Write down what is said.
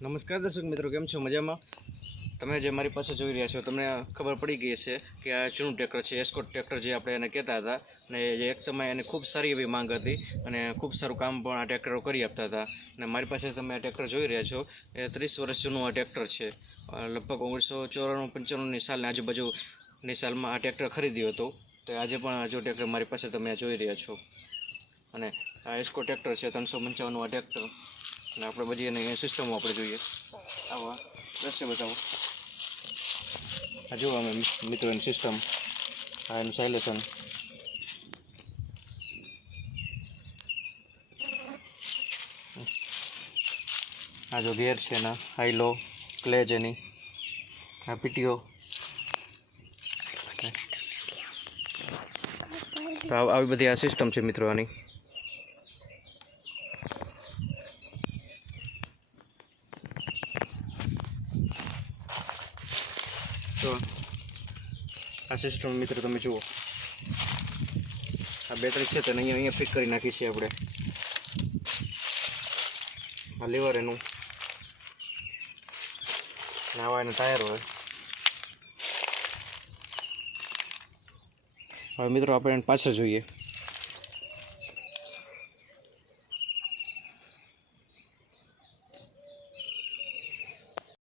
નમસ્કાર દર્શક મિત્રો, કેમ છો? મજામાં? તમે જે મારી પાસે જોઈ રહ્યા છો તમને ખબર પડી ગઈ છે કે આ જૂનું ટ્રેક્ટર છે, એસ્કોર્ટ ટ્રેક્ટર જે આપણે એને કહેતા હતા. અને એક સમય એની ખૂબ સારી એવી માંગ હતી અને ખૂબ સારું કામ પણ આ ટ્રેક્ટરો કરી આપતા હતા. અને મારી પાસે તમે આ ટ્રેક્ટર જોઈ રહ્યા છો એ 30 વર્ષ જૂનું આ ટ્રેક્ટર છે. લગભગ 1994-95ની સાલની આજુબાજુની સાલમાં આ ટ્રેક્ટર ખરીદ્યું હતું. તો આજે પણ જો ટ્રેક્ટર મારી પાસે તમે જોઈ રહ્યા છો. અને આ એસ્કો ટ્રેક્ટર છે 355નું આ ટ્રેક્ટર. અને આપણે બધી એની સિસ્ટમો આપણે જોઈએ. આવા દ્રશ્ય બતાવો. આ જુઓ અમે મિત્રો એની સિસ્ટમ, આ એનું સાયલેશન, આ જો ગેર છે એના, હાઈ લો, ક્લેચ એની, આ પીટીઓ. તો આવી બધી આ સિસ્ટમ છે મિત્રો આની. તો આ સિસ્ટમ મિત્રો તમે જુઓ, આ બેટરી છે તેને અહીંયા ફિટ કરી નાખી છે આપણે. આ લીવર એનું, આવા એના ટાયર હોય. હવે મિત્રો આપણે એને પાછળ જોઈએ.